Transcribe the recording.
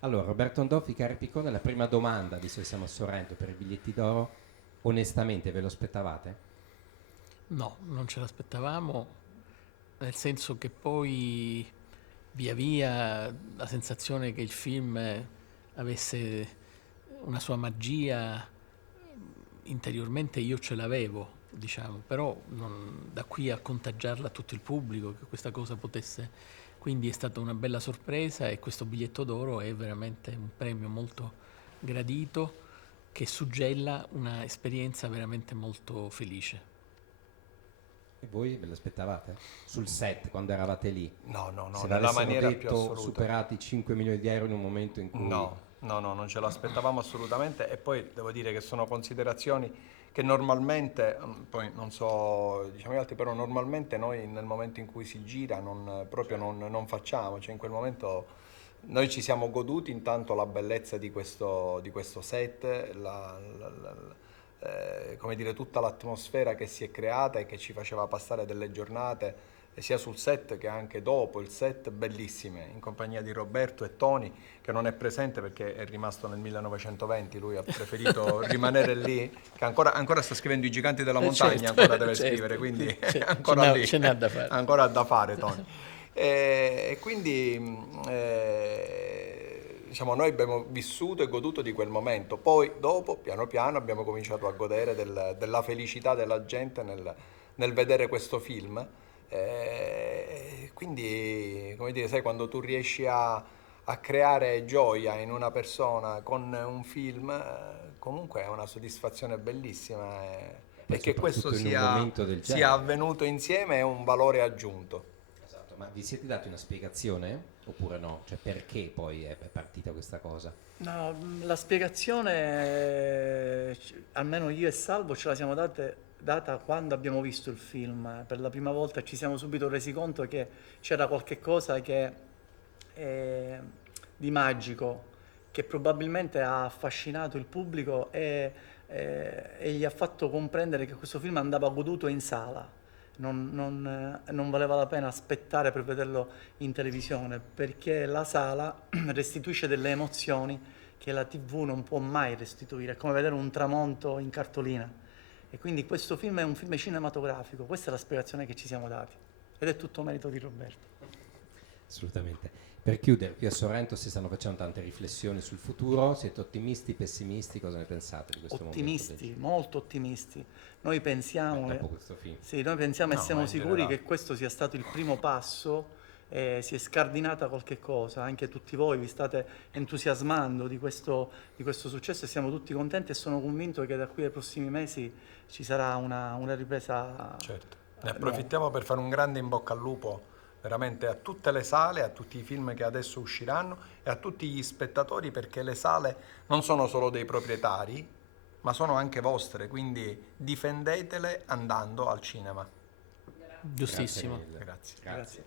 Allora, Roberto Ondoffi, Cari Piccone, la prima domanda, visto che siamo a Sorrento per i biglietti d'oro, onestamente ve lo aspettavate? No, non ce l'aspettavamo, nel senso che poi via via la sensazione che il film avesse una sua magia interiormente io ce l'avevo, diciamo, però da qui a contagiarla a tutto il pubblico, che questa cosa potesse... Quindi è stata una bella sorpresa e questo biglietto d'oro è veramente un premio molto gradito che suggella una esperienza veramente molto felice. E voi ve lo aspettavate? Sul set, quando eravate lì? No, no, no, Se vi nella avessero maniera più detto assoluta. superati 5 milioni di euro in un momento in cui... No, no, no, non ce l'aspettavamo assolutamente e poi devo dire che sono considerazioni che normalmente, poi non so, diciamo gli altri, però normalmente noi nel momento in cui si gira proprio non facciamo, cioè in quel momento noi ci siamo goduti intanto la bellezza di questo set, come dire, tutta l'atmosfera che si è creata e che ci faceva passare delle giornate sia sul set che anche dopo il set bellissime, in compagnia di Roberto e Tony, che non è presente perché è rimasto nel 1920, lui ha preferito rimanere lì, che ancora sta scrivendo I Giganti della Montagna, Certo, ancora deve scrivere, certo, quindi è ce ancora n'ha lì, ce n'ha da fare. ancora ha da fare Tony. E quindi diciamo, noi abbiamo vissuto e goduto di quel momento, poi dopo piano piano abbiamo cominciato a godere della felicità della gente nel vedere questo film. Quindi, come dire, sai, quando tu riesci a creare gioia in una persona con un film, comunque è una soddisfazione bellissima Poi e che questo soprattutto in un momento del sia genere. avvenuto insieme è un valore aggiunto. Esatto, ma vi siete dati una spiegazione? Oppure no? Cioè perché poi è partita questa cosa? No, la spiegazione, almeno io e Salvo ce la siamo data quando abbiamo visto il film. Per la prima volta ci siamo subito resi conto che c'era qualche cosa eh, di magico che probabilmente ha affascinato il pubblico e gli ha fatto comprendere che questo film andava goduto in sala. Non valeva la pena aspettare per vederlo in televisione, perché la sala restituisce delle emozioni che la TV non può mai restituire, è come vedere un tramonto in cartolina. E quindi questo film è un film cinematografico, questa è la spiegazione che ci siamo dati. Ed è tutto merito di Roberto. Assolutamente. Per chiudere, qui a Sorrento si stanno facendo tante riflessioni sul futuro, siete ottimisti, pessimisti, cosa ne pensate di questo momento Ottimisti, molto ottimisti. Noi pensiamo, dopo questo film? sì, noi pensiamo e No, ma siamo in sicuri generale. che questo sia stato il primo passo, si è scardinata qualche cosa, anche tutti voi vi state entusiasmando di questo successo e siamo tutti contenti e sono convinto che da qui ai prossimi mesi ci sarà una ripresa Certo. Ne nuova. approfittiamo per fare un grande in bocca al lupo veramente a tutte le sale, a tutti i film che adesso usciranno e a tutti gli spettatori perché le sale non sono solo dei proprietari, ma sono anche vostre, quindi difendetele andando al cinema. Grazie Giustissimo. mille. Grazie. Grazie. Grazie.